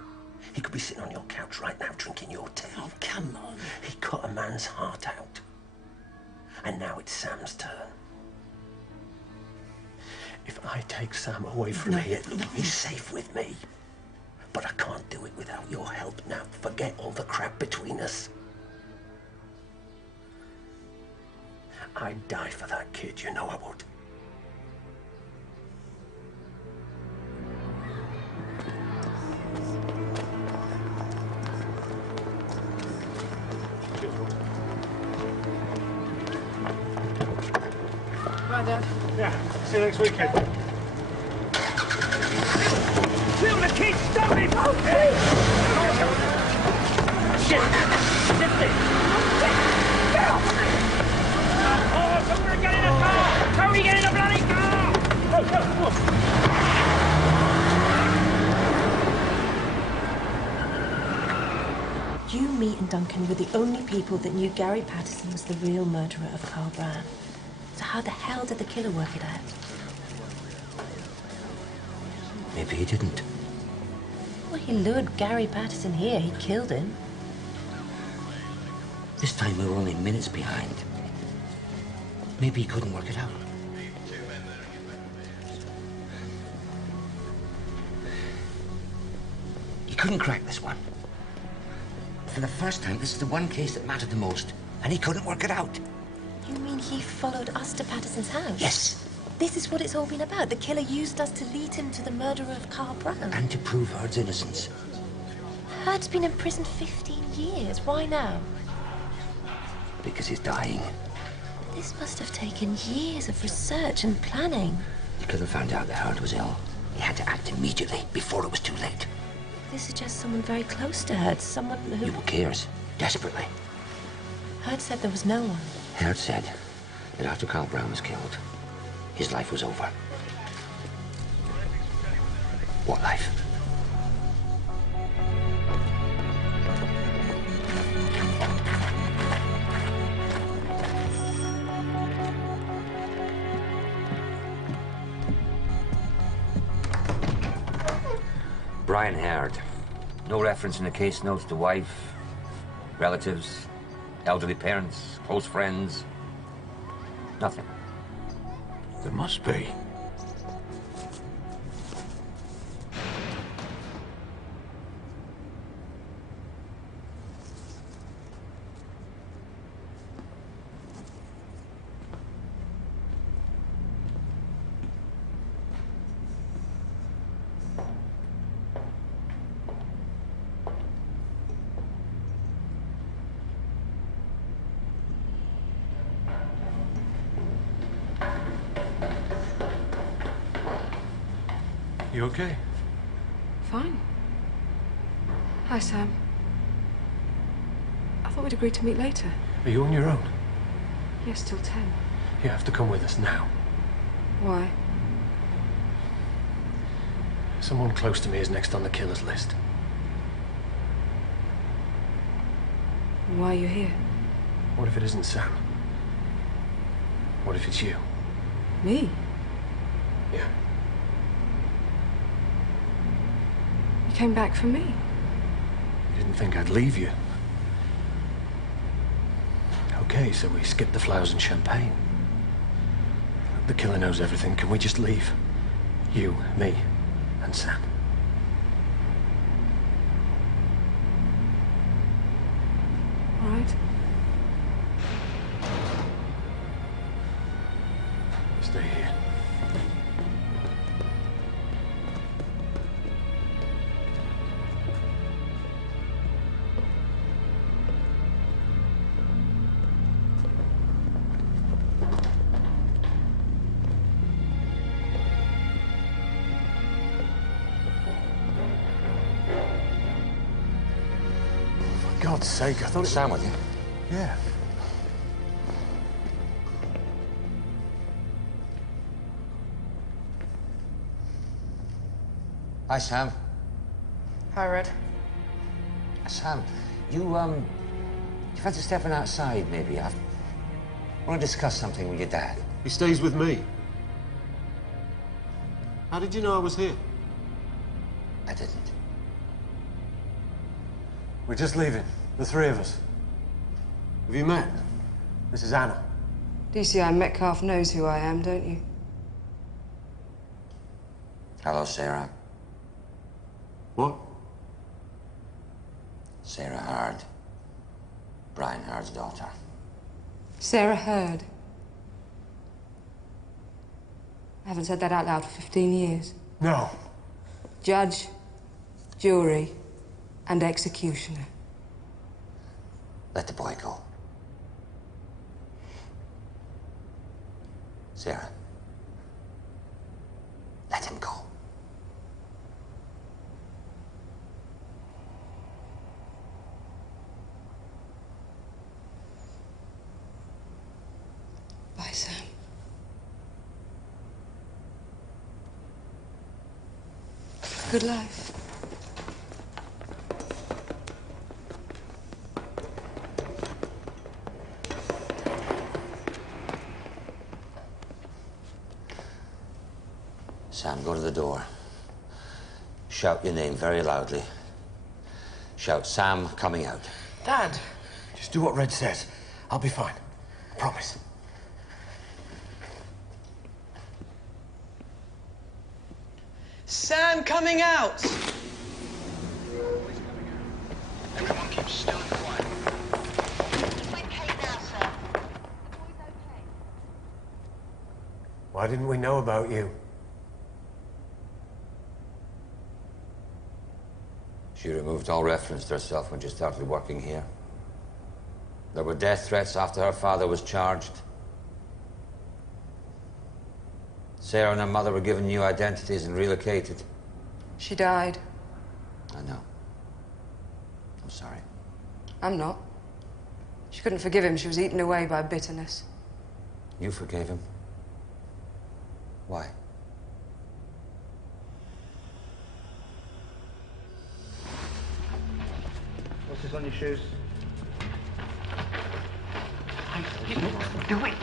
He could be sitting on your couch right now drinking your tea. Oh, come on. He cut a man's heart out. And now it's Sam's turn. If I take Sam away from here, he's safe with me. But I can't do it without your help now. Forget all the crap between us. I'd die for that kid, you know I would. Right, Dad. Yeah, see you next weekend. Kill the kid! Stop it! Shit! Shift it! Get off! Oh, somebody get in the car! Tony, get in the bloody car! You, me, and Duncan were the only people that knew Gary Patterson was the real murderer of Carl Brown. So how the hell did the killer work it out? Maybe he didn't. Well, he lured Gary Patterson here. He killed him. This time we were only minutes behind. Maybe he couldn't work it out. He couldn't crack this one. For the first time, this is the one case that mattered the most, and he couldn't work it out. You mean he followed us to Patterson's house? Yes. This is what it's all been about. The killer used us to lead him to the murderer of Carl Brown. And to prove Hurd's innocence. Hurd's been in prison 15 years. Why now? Because he's dying. This must have taken years of research and planning. The killer found out that Hurd was ill. He had to act immediately, before it was too late. This suggests someone very close to Hurd. Someone who... Who cares? Desperately. Hurd said there was no one. Hurd said that after Carl Brown was killed, his life was over. What life? Brian Hurd. No reference in the case notes to wife, relatives, elderly parents, close friends. Nothing. There must be. You okay? Fine. Hi, Sam. I thought we'd agreed to meet later. Are you on your own? Yes, till 10. You have to come with us now. Why? Someone close to me is next on the killer's list. Why are you here? What if it isn't Sam? What if it's you? Me? Yeah. You came back for me? You didn't think I'd leave you. Okay, so we skip the flowers and champagne. The killer knows everything. Can we just leave? You, me, and Sam. All right. Stay here. For God's sake, I thought it... Sam with you? Yeah. Hi, Sam. Hi, Red. Sam, you fancy stepping outside, maybe? I want to discuss something with your dad. He stays with me. How did you know I was here? I didn't. We're just leaving, the three of us. Have you met? This is Anna. DCI Metcalf knows who I am, don't you? Hello, Sarah. What? Sarah Hurd. Brian Hurd's daughter. Sarah Hurd. I haven't said that out loud for 15 years. No. Judge, jury, and executioner. Let the boy go. Sarah. Let him go. Bye, Sam. Good life. Sam, go to the door. Shout your name very loudly. Shout, Sam coming out. Dad! Just do what Red says. I'll be fine. Promise. Sam coming out! Everyone keep still and quiet. Why didn't we know about you? She removed all reference to herself when she started working here. There were death threats after her father was charged. Sarah and her mother were given new identities and relocated. She died. I know. I'm sorry. I'm not. She couldn't forgive him. She was eaten away by bitterness. You forgave him? Why? What's this on your shoes? I didn't do it.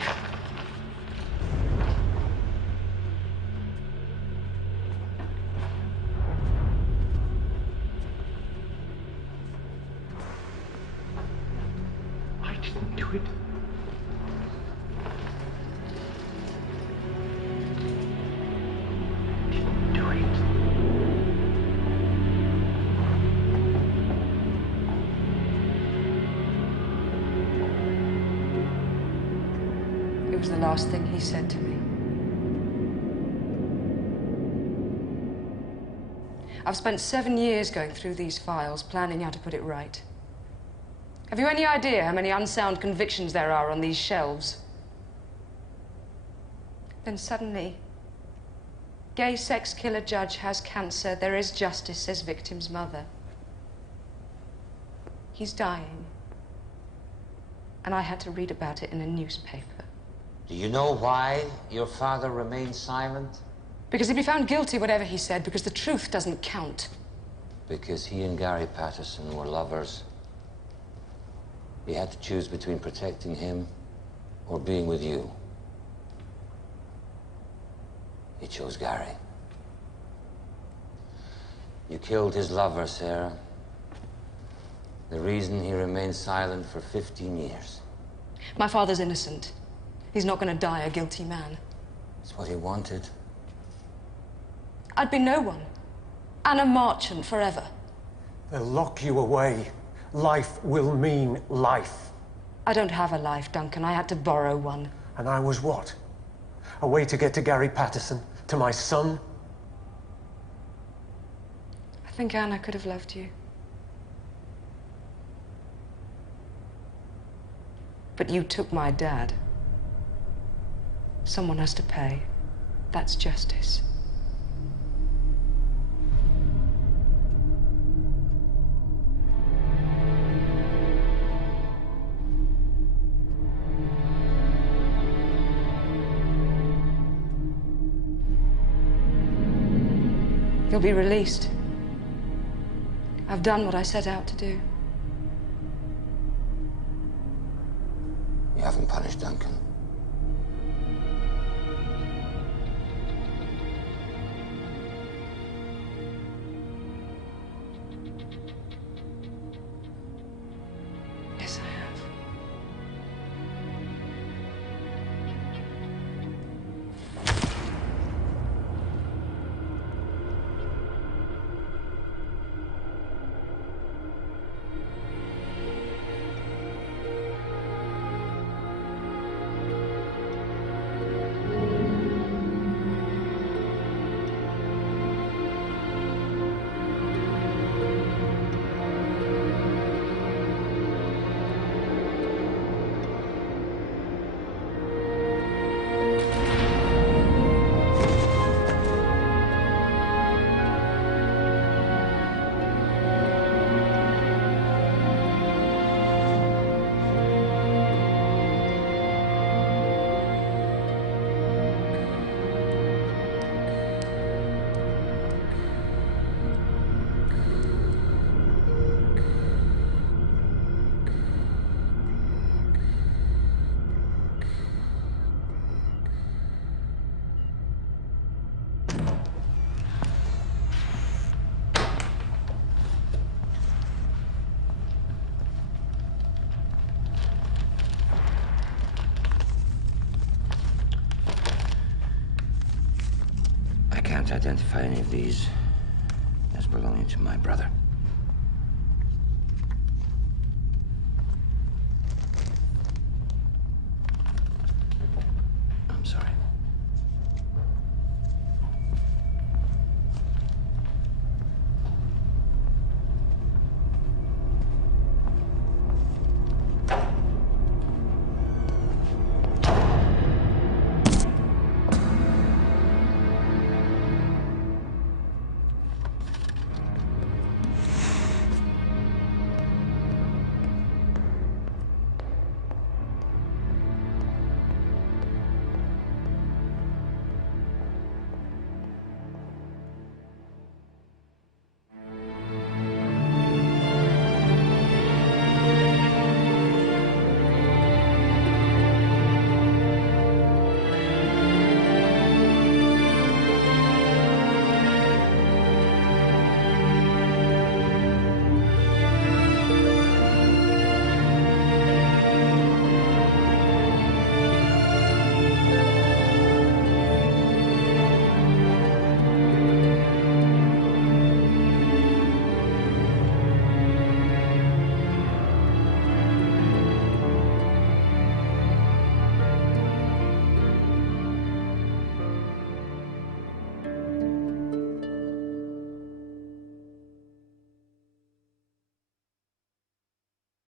I didn't do it. Didn't do it. It was the last thing he said to me. I've spent 7 years going through these files, planning how to put it right. Have you any idea how many unsound convictions there are on these shelves? Then suddenly, gay sex killer judge has cancer, there is justice, says victim's mother. He's dying. And I had to read about it in a newspaper. Do you know why your father remained silent? Because he'd be found guilty, whatever he said, because the truth doesn't count. Because he and Gary Patterson were lovers. He had to choose between protecting him or being with you. He chose Gary. You killed his lover, Sarah. The reason he remained silent for 15 years. My father's innocent. He's not going to die a guilty man. It's what he wanted. I'd be no one. Anna Marchant forever. They'll lock you away. Life will mean life. I don't have a life, Duncan. I had to borrow one. And I was what? A way to get to Gary Patterson? To my son? I think Anna could have loved you. But you took my dad. Someone has to pay. That's justice. You'll be released. I've done what I set out to do. You haven't punished Duncan. can't identify any of these as belonging to my brother.